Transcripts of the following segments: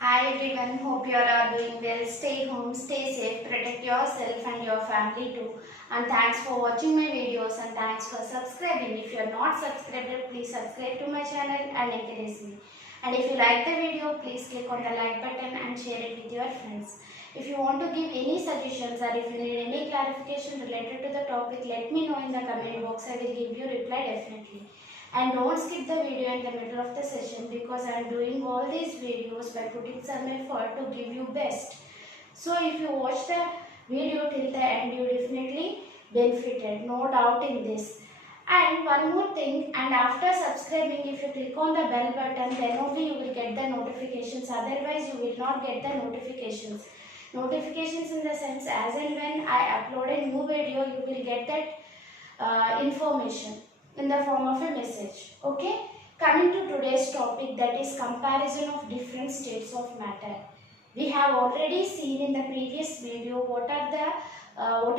Hi everyone, hope you all are doing well. Stay home, stay safe, protect yourself and your family too. And thanks for watching my videos and thanks for subscribing. If you are not subscribed, please subscribe to my channel and encourage me. And if you like the video, please click on the like button and share it with your friends. If you want to give any suggestions or if you need any clarification related to the topic, let me know in the comment box. I will give you reply definitely. And don't skip the video in the middle of the session because I am doing all these videos by putting some effort to give you best. So if you watch the video till the end, you definitely benefited, no doubt in this. And one more thing, and after subscribing, if you click on the bell button, then only you will get the notifications. Otherwise, you will not get the notifications. Notifications in the sense, as and when I upload a new video, you will get that information in the form of a message. Okay, coming to today's topic, that is comparison of different states of matter. We have already seen in the previous video what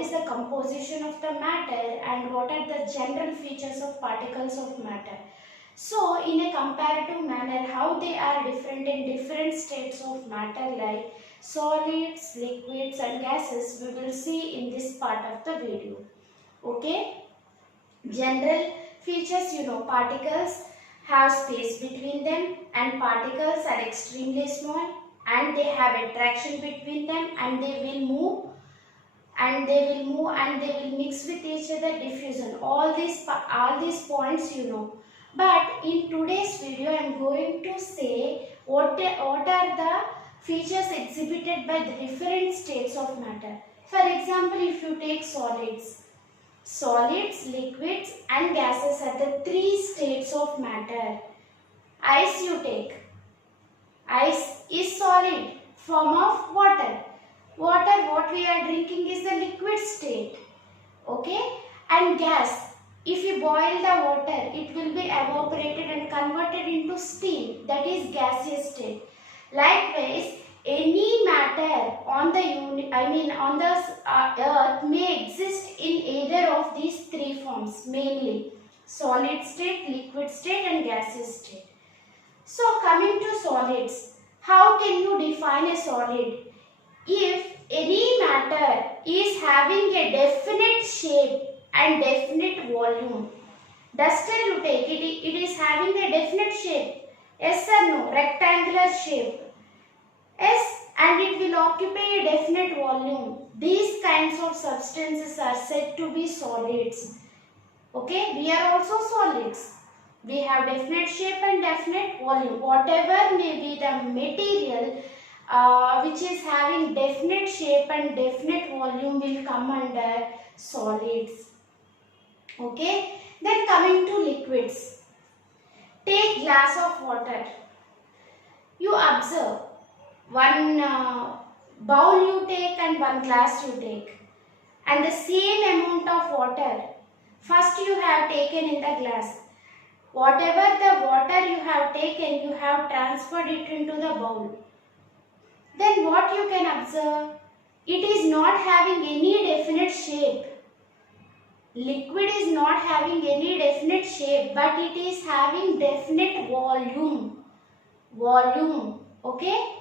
is the composition of the matter and what are the general features of particles of matter. So in a comparative manner, how they are different in different states of matter like solids, liquids and gases, we will see in this part of the video. Okay. General features, particles have space between them and particles are extremely small and they have attraction between them and they will move and they will mix with each other, diffusion, all these points but in today's video I am going to say what are the features exhibited by the different states of matter. For example, if you take solids, liquids and gases are the three states of matter. Ice you take. Ice is solid, form of water. Water, what we are drinking, is the liquid state. Okay? And gas, if you boil the water, it will be evaporated and converted into steam. That is gaseous state. Likewise, any matter on the earth may exist in either of these three forms, mainly solid state, liquid state and gaseous state. So coming to solids, how can you define a solid? If any matter is having a definite shape and definite volume, duster you take, it is having a definite shape, yes or no, rectangular shape. Yes, and it will occupy a definite volume. These kinds of substances are said to be solids. Okay, we are also solids. We have definite shape and definite volume. Whatever may be the material which is having definite shape and definite volume will come under solids. Okay, then coming to liquids. Take glass of water. You observe. One bowl you take and one glass you take and the same amount of water first you have taken in the glass. Whatever the water you have taken, you have transferred it into the bowl. Then what you can observe? It is not having any definite shape. Liquid is not having any definite shape, but it is having definite volume. Okay?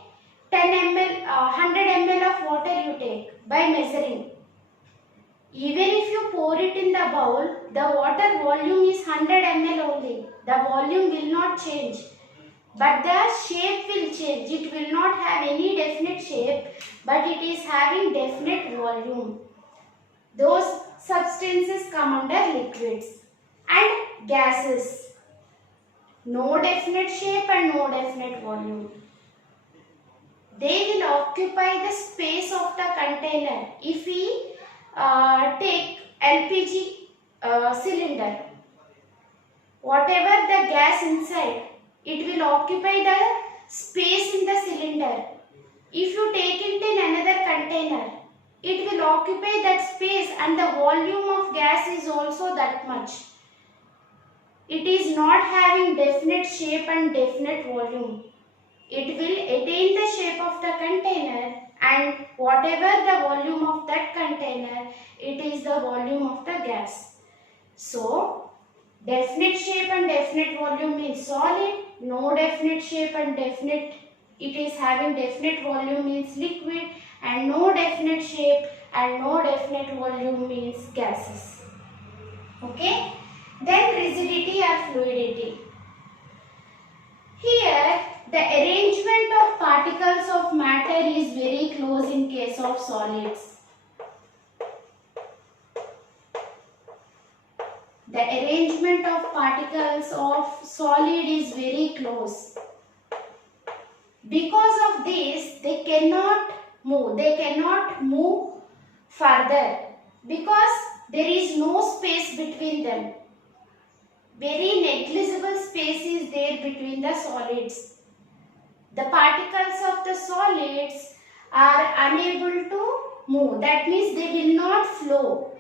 10 ml, 100 ml of water you take by measuring. Even if you pour it in the bowl, the water volume is 100 ml only. The volume will not change. But the shape will change. It will not have any definite shape, but it is having definite volume. Those substances come under liquids. And gases. No definite shape and no definite volume. They will occupy the space of the container. If we take LPG cylinder, whatever the gas inside, it will occupy the space in the cylinder. If you take it in another container, it will occupy that space and the volume of gas is also that much. It is not having definite shape and definite volume. It will attain the shape of the container and whatever the volume of that container, it is the volume of the gas. So, definite shape and definite volume means solid, no definite shape and definite it is having definite volume means liquid, and no definite shape and no definite volume means gases. Okay. Then rigidity or fluidity. Here the arrangement of particles of matter is very close in case of solids. The arrangement of particles of solid is very close. Because of this, they cannot move further because there is no space between them. Very negligible space is there between the solids. The particles of the solids are unable to move. That means they will not flow.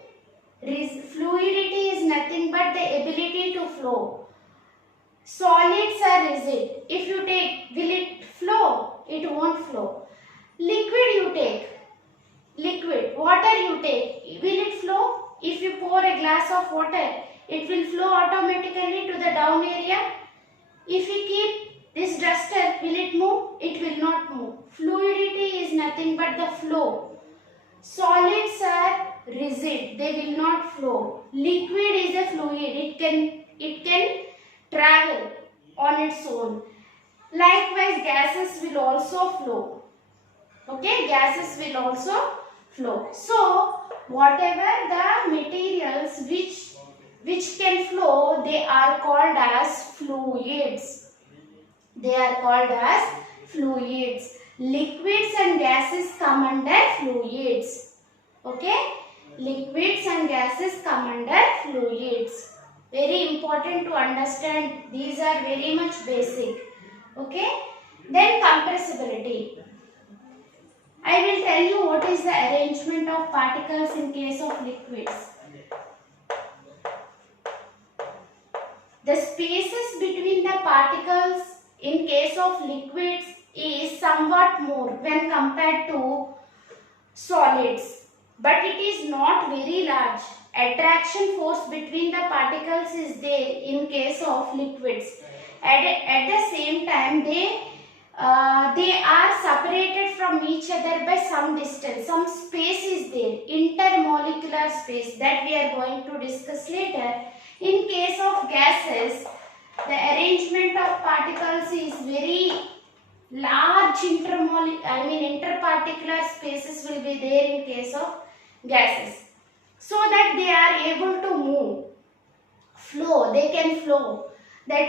Fluidity is nothing but the ability to flow. Solids are rigid. If you take, will it flow? It won't flow. Liquid you take, water you take, will it flow? If you pour a glass of water, it will flow automatically to the down area. If you keep this duster, will it move? It will not move. Fluidity is nothing but the flow. Solids are rigid, they will not flow. Liquid is a fluid, it can travel on its own. Likewise, gases will also flow. Okay, gases will also flow. So, whatever the materials which can flow, they are called as fluids. They are called as fluids. Liquids and gases come under fluids. Okay, liquids and gases come under fluids. Very important to understand. These are very much basic. Okay. Then compressibility. I will tell you what is the arrangement of particles in case of liquids. The spaces between the particles in case of liquids is somewhat more when compared to solids, but it is not very large. Attraction force between the particles is there in case of liquids. At the same time, they are separated from each other by some distance. Some space is there, intermolecular space, that we are going to discuss later. In case of gases, the arrangement of particles is very large. Interparticular spaces will be there in case of gases, so that they are able to move, flow. They can flow. That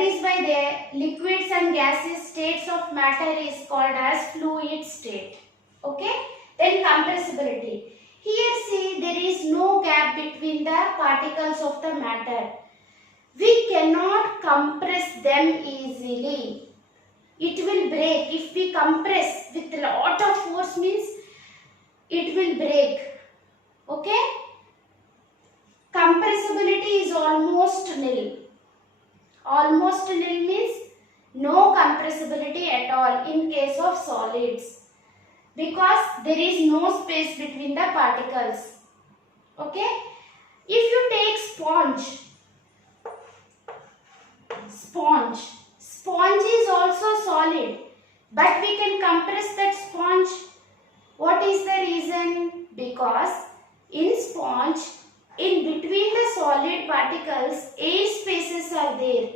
is why the liquids and gases states of matter is called as fluid state. Okay. Then compressibility. Here see, there is no gap between the particles of the matter. We cannot compress them easily. It will break. If we compress with a lot of force means it will break. Okay. Compressibility is almost nil. Almost nil means no compressibility at all in case of solids, because there is no space between the particles. Okay. If you take sponge is also solid, but we can compress that sponge. What is the reason? Because in sponge, in between the solid particles, air spaces are there,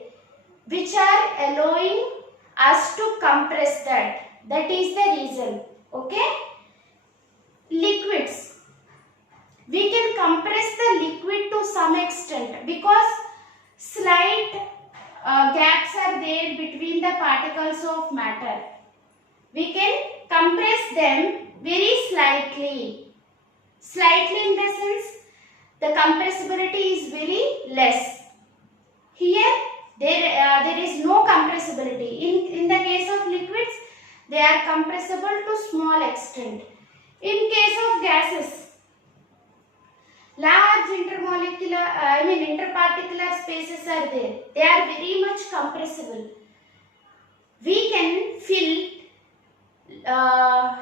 which are allowing us to compress that. That is the reason. Okay. Liquids. We can compress the liquid to some extent because slight gaps are there between the particles of matter. We can compress them very slightly. Slightly in the sense the compressibility is very less. Here there is no compressibility. In the case of liquids, they are compressible to small extent. In case of gases, large interparticular spaces are there. They are very much compressible. We can fill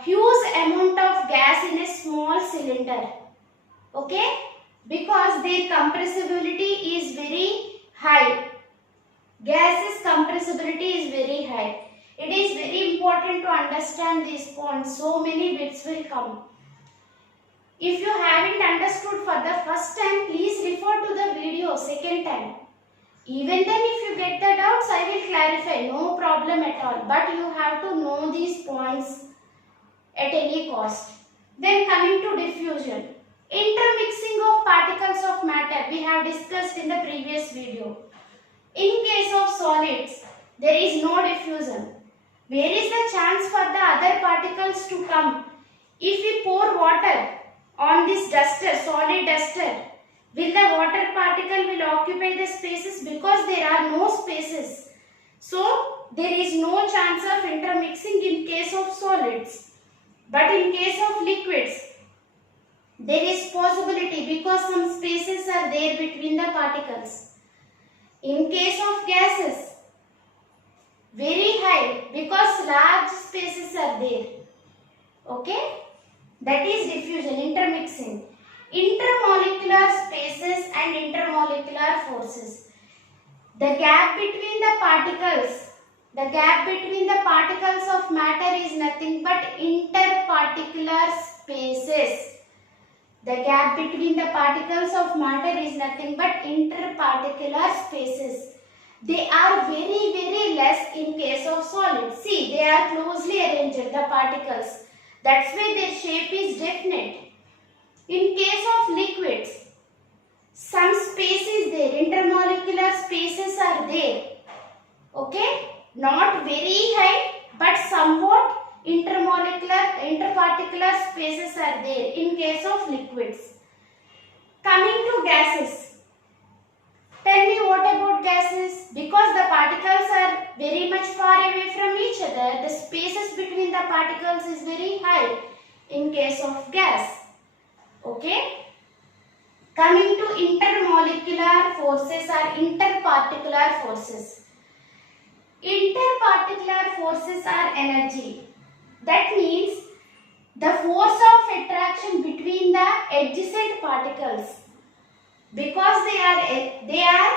huge amount of gas in a small cylinder. Okay, because their compressibility is very high. Gases compressibility is very high. It is understand these points, so many bits will come. If you haven't understood for the first time, please refer to the video second time. Even then if you get the doubts, I will clarify, no problem at all. But you have to know these points at any cost. Then coming to diffusion. Intermixing of particles of matter we have discussed in the previous video. In case of solids, there is no diffusion. Where is the chance for the other particles to come? If we pour water on this duster, solid duster, will the water particle will occupy the spaces? Because there are no spaces. So, there is no chance of intermixing in case of solids. But in case of liquids, there is possibility because some spaces are there between the particles. In case of gases, very high because large spaces are there. Okay? That is diffusion, intermixing. Intermolecular spaces and intermolecular forces. The gap between the particles of matter is nothing but interparticular spaces. The gap between the particles of matter is nothing but interparticular spaces. They are very, very less in case of solids. See, they are closely arranged, the particles. That's why their shape is definite. In case of liquids, some space is there, intermolecular spaces are there. Okay? Not very high, but somewhat interparticular spaces are there in case of liquids. Coming to gases. Tell me what about gases? Because the particles are very much far away from each other, the spaces between the particles is very high in case of gas. Okay? Coming to intermolecular forces or interparticular forces. Interparticular forces are energy. That means the force of attraction between the adjacent particles. Because they are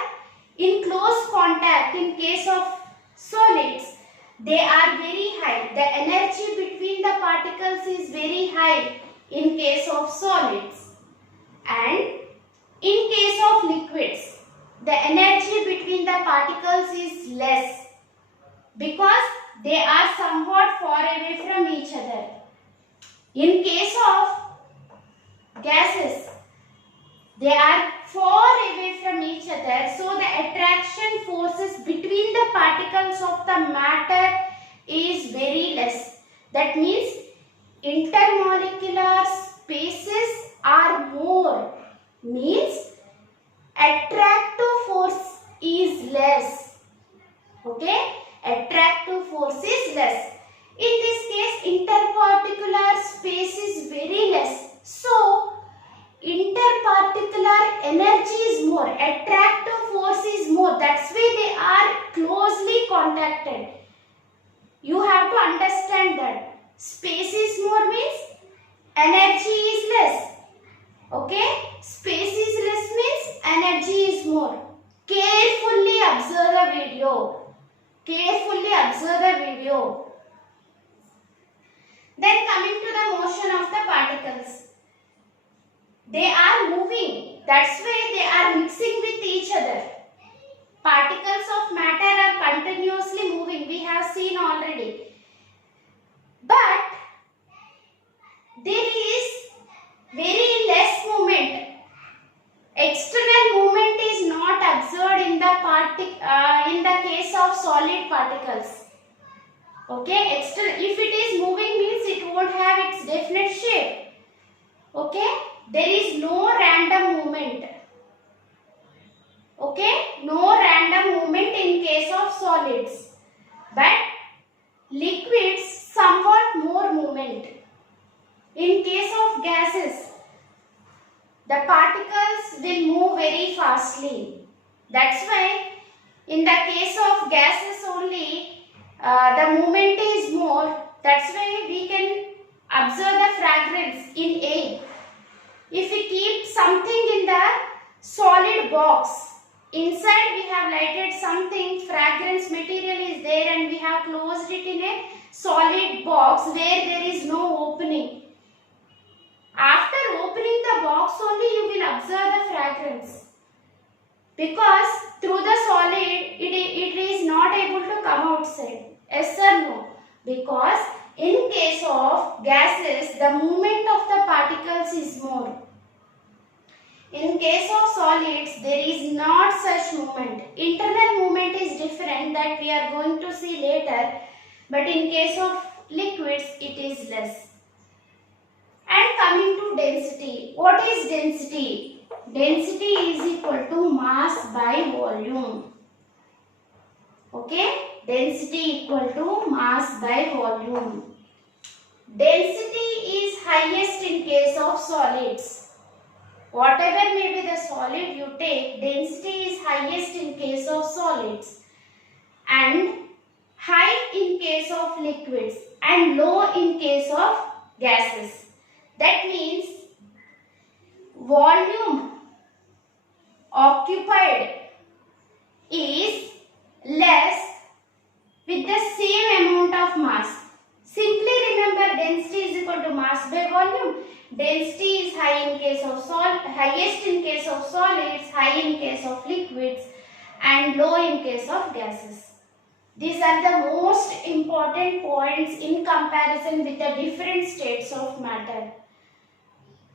in close contact in case of solids, they are very high. The energy between the particles is very high in case of solids. And in case of liquids, the energy between the particles is less because they are somewhat far away from each other. In case of gases, they are far away from each other, so the attraction forces between the particles of the matter is very less. That means intermolecular spaces are more, means attractive force is less. Okay? Attractive force is less. In this case, interparticular space is very less. So, interparticular energy is more, attractive force is more. That's why they are closely contacted. You have to understand that. Space is more means energy is less. Okay? Space is less means energy is more. Carefully observe the video. Carefully observe the video. Then coming to the motion of the particles. They are moving. That's why they are mixing with each other. Particles of matter are continuously moving. We have seen already. But there is very less movement. External movement is not observed in the case of solid particles. Okay, if it is moving means it won't have its definite shape. Okay, there is no random movement. Okay, no random movement in case of solids. But liquids somewhat more movement. In case of gases, the particles will move very fastly. That's why in the case of gases only, the movement is more. That's why we can observe the fragrance in air. If we keep something in the solid box, inside we have lighted something, fragrance material is there and we have closed it in a solid box where there is no opening. After opening the box only you will observe the fragrance. Because through the solid it is not able to come outside. Yes or no? Because in case of gases, the movement of the particles is more. In case of solids, there is not such movement. Internal movement is different that we are going to see later. But in case of liquids, it is less. And coming to density. What is density? Density is equal to mass by volume. Okay? Density equal to mass by volume. Density is highest in case of solids. Whatever may be the solid you take, density is highest in case of solids and high in case of liquids and low in case of gases. That means volume occupied is less with the same amount of mass. Simply remember density is equal to mass by volume. Density is high in case of highest in case of solids, high in case of liquids and low in case of gases. These are the most important points in comparison with the different states of matter.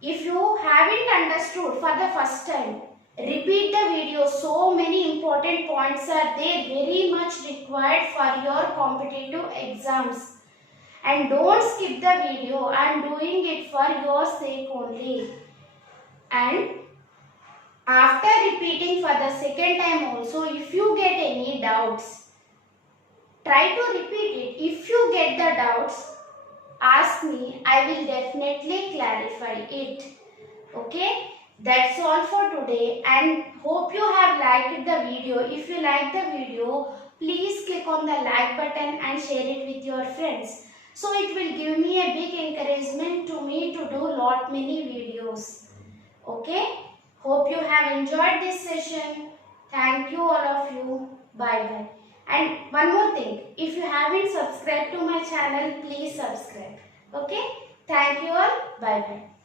If you haven't understood for the first time, repeat the video. So many important points are there, very much required for your competitive exams. And don't skip the video. I am doing it for your sake only. And after repeating for the second time also, if you get any doubts, try to repeat it. If you get the doubts, ask me. I will definitely clarify it. Okay? That's all for today and hope you have liked the video. If you like the video, please click on the like button and share it with your friends. So it will give me a big encouragement to me to do lot many videos. Okay? Hope you have enjoyed this session. Thank you all of you. Bye bye. And one more thing. If you haven't subscribed to my channel, please subscribe. Okay? Thank you all. Bye bye.